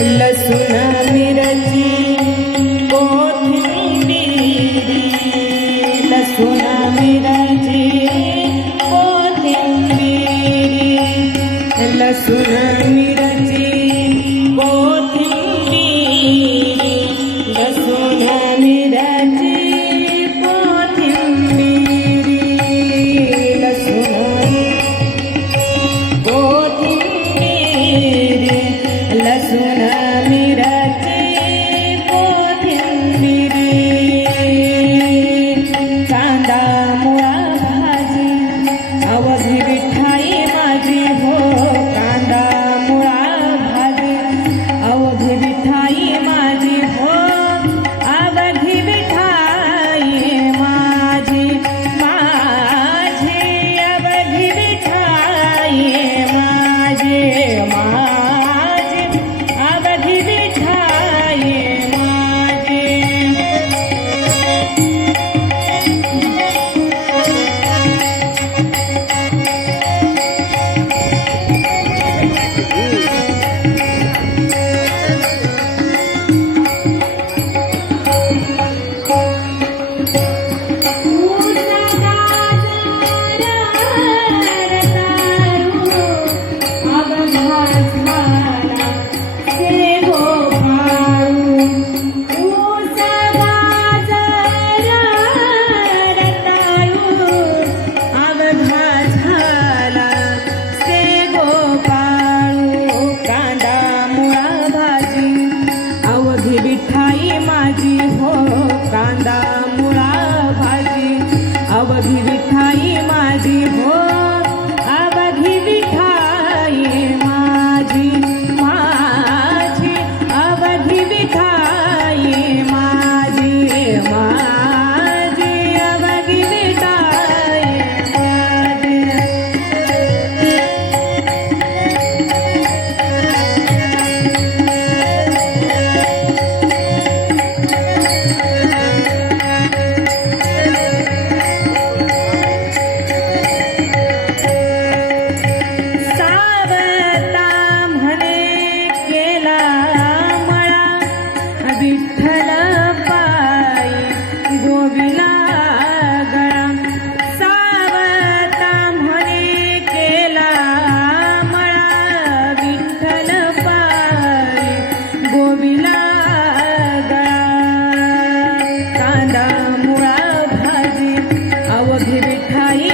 लसूण मिरची कोथिंबीर, लसूण मिरची कोथिंबीर, लसूण मिरची कोथिंबीर, लसूण मिरची कोथिंबीर, लसूण कोथिंबीर, लसूण मिरची कोथिंबीर, कांदा मुळा भाजी अवघी विठाई माझी हो, कांदा मुळा भाजी अवघी विठाई माझी हो, अवघी विठाई माझी माझी अवघी विठाई माझी माझी अवघी विठाई माझी. विठाई माझी हो, कांदा मुळा भाजी अवघी विठाई माझी हो, अवघी विठाई माझी माझी अवघी विठाई माझी माझी अवघी विठाई माझी. विठ्ठल पायी गोविला गळा, सावता म्हणे केला मळा, विठ्ठल पायी गोविला गळा, कांदा मुळा भाजी अवघी विठाई